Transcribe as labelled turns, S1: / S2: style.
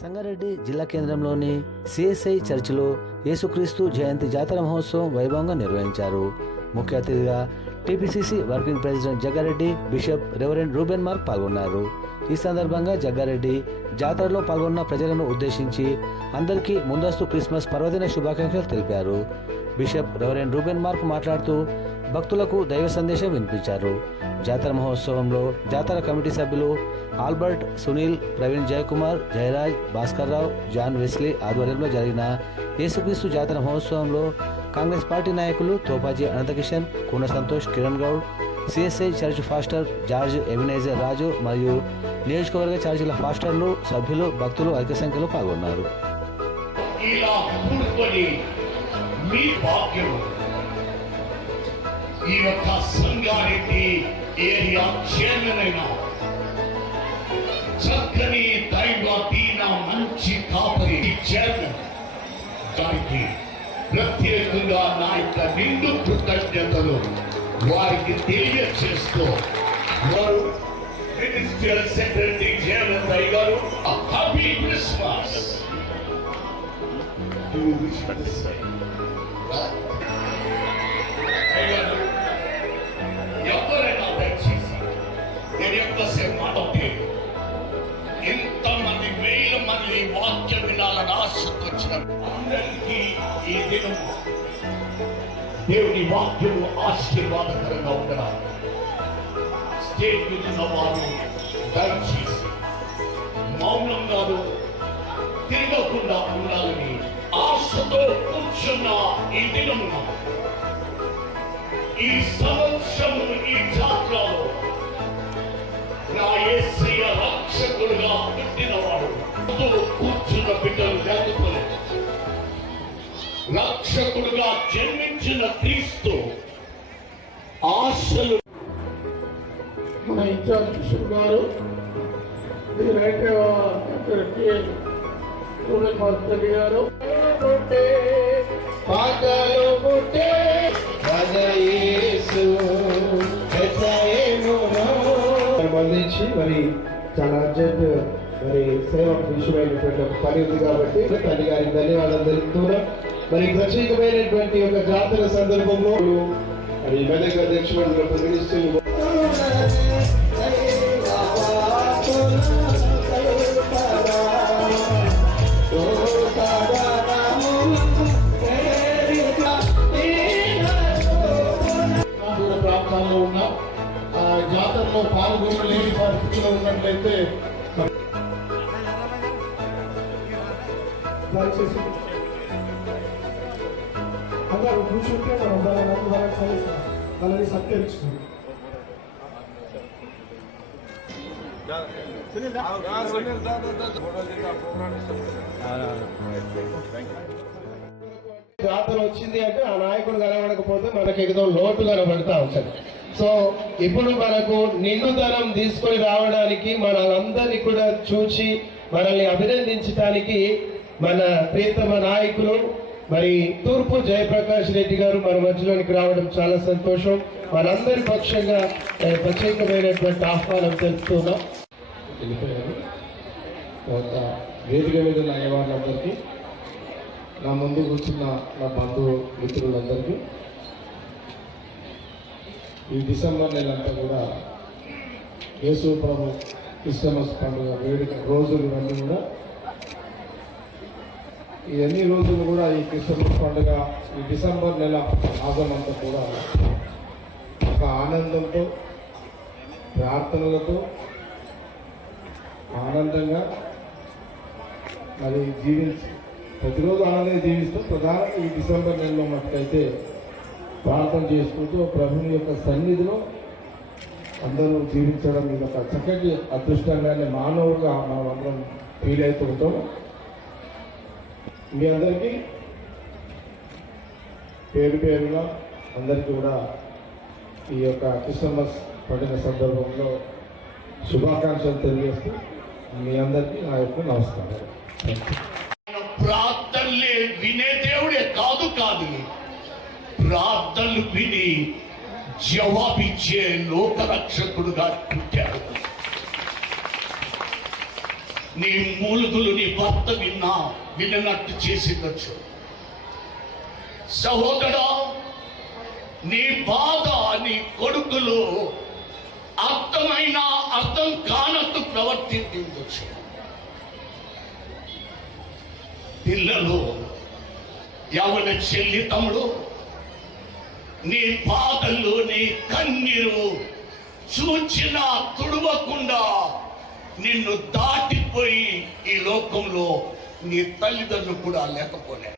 S1: సంగారెడ్డి జిల్లా కేంద్రంలోని సిఎస్ఐ చర్చిలో యేసుక్రీస్తు జయంతి జాతర మహోత్సవం వైభవంగా నిర్వహించారు. ముఖ్య అతిథిగా TPCC working president Jaggareddy bishop reverend Reuben Mark పాల్గొన్నారు. ఈ సందర్భంగా జగ్గారెడ్డి జాతరలో పాల్గొన్న ప్రజలను ఉద్దేశించి అందరికీ ముందస్తు క్రిస్మస్ పర్వదిన శుభాకాంక్షలు తెలిపారు. బిషప్ రెవరెండ్ రూబెన్ మార్క్ మాట్లాడుతూ భక్తులకు దైవ సందేశం వినిపించారు. జాతర మహోత్సవంలో జాతర కమిటీ సభ్యులు Albert Sunil Praveen Jayakumar Jayaraj Bhaskar Rao John Wesley ఆధ్వర్యంలో జరిగిన యేసుక్రీస్తు జాతర మహోత్సవంలో కాంగ్రెస్ పార్టీ నాయకులు Topaji Anantkishan Koona Santosh Kiran Goud CSI church pastor George Ebenezer Raju మరియు నియోజకవర్గ ఛార్జీల ఫాస్టర్లు సభ్యులు భక్తులు అధిక సంఖ్యలో పాల్గొన్నారు.
S2: మీ భాగ్యం ఈ యొక్క సంగారెడ్డి ఏరియా చైర్మన్ అయినా గారికి ప్రత్యేకంగా నా యొక్క నిండు కృతజ్ఞతలు వారికి తెలియచేస్తూ వారు మినిస్టర్ సెక్రటరీ జయనంద్ అయ్య గారు హ్యాపీ క్రిస్మస్ ఎవరైనా దయచేసి నేను ఎంతసేపు మాట దినం దేవుని వాక్యము ఆశీర్వాదకరంగా ఉండడం స్టేట్ మీద ఉన్న వారు దయచేసి మౌనంగాను తిరగకుండా ఉండాలని ఆశతో కూర్చున్న ఈ దినమున ఈ సంవత్సరము ఈ జాతరలో నా ఏసీ రక్షకుడుగా పుట్టినవాడు కూర్చున్న బిడ్డలు రక్షకుడుగా జన్మించిన క్రీస్తు ఆశలు.
S3: మన ఇన్ఛార్జ్ కిషోర్ గారు మీరైతే గారు.
S4: పాటలు పుట్టే మరి చాలా అర్జెంట్ మరి సేవ విషయమైనటువంటి ఒక పని ఉంది కాబట్టి తల్లి గారికి ధన్యవాదాలు తెలుపుతున్నాం. మరి ప్రత్యేకమైనటువంటి ఒక జాతర సందర్భంలో మరి మెదక్ అధ్యక్షుడు
S3: ప్రకటిస్తూ ప్రాంతాల్లో ఉన్న. ఆ జాతరలో పాల్గొనలేని పరిస్థితిలో ఉన్నట్లయితే దయచేసి అందరూ కూర్చుంటే మనం వాళ్ళని వాళ్ళని సమస్య వాళ్ళని సత్కరించుకుంటాం
S4: జాతర వచ్చింది అంటే ఆ నాయకుడు కనబడకపోతే మనకి ఏదో లోటు కనబడతా ఉంటుంది సో ఇప్పుడు మనకు నిండుదనం తీసుకొని రావడానికి మనందరినీ కూడా చూచి మనల్ని అభినందించడానికి మన ప్రియతమ నాయకులు మరి తూర్పు జయప్రకాష్ రెడ్డి గారు మన మధ్యలోనికి రావడం చాలా సంతోషం. మనందరి పక్షంగా ప్రత్యేకమైనటువంటి ఆహ్వానం తెలుపుతున్నాం. తర్వాత వేదిక మీద ఉన్న అయ్యవాళ్ళందరికీ నా ముందు కూర్చున్న నా బంధు మిత్రులందరికీ ఈ డిసెంబర్ నెలంతా కూడా యేసు ప్రభు క్రిస్టమస్ పండుగ వేడుక రోజులు ఇవన్నీ కూడా ఈ అన్ని రోజులు కూడా ఈ క్రిస్మస్ పండుగ ఈ డిసెంబర్ నెల మాసం అంతా కూడా ఒక ఆనందంతో ప్రార్థనలతో ఆనందంగా మరి జీవించి ప్రతిరోజు ఆనందంగా జీవిస్తూ ప్రధానంగా ఈ డిసెంబర్ నెలలో మట్టుకైతే ప్రార్థన చేసుకుంటూ ప్రభుని యొక్క సన్నిధిలో అందరూ జీవించడం ఇది ఒక చక్కటి అదృష్టంగానే మానవుడుగా మనం అందరం ఫీల్ అవుతుంటాం మీ అందరికీ పేరు పేరుగా అందరికీ కూడా ఈ యొక్క క్రిస్టమస్ పండుగ సందర్భంలో శుభాకాంక్షలు తెలియజేస్తూ మీ అందరికీ నా యొక్క నమస్కారం.
S2: ప్రార్థనలే వినే దేవుడే కాదు కాదు. ప్రార్థనలు విని జవాబిచ్చే లోకరక్షకుడుగా రక్షకుడుగా పుట్టాడు నీ మూలుగులు నీ భర్త విన్నా విన్నట్టు చేసిండొచ్చు సహోదరా నీ బాధ నీ కొడుకులు అర్థమైన అర్థం కానట్టు ప్రవర్తించవచ్చు. పిల్లలు యవన చెల్లి తమ్ముడు నీ బాధలు నీ కన్నీరు చూచినా తుడవకుండా నిన్ను పోయి ఈ లోకంలో నీ తల్లిదండ్రులు కూడా లేకపోలే.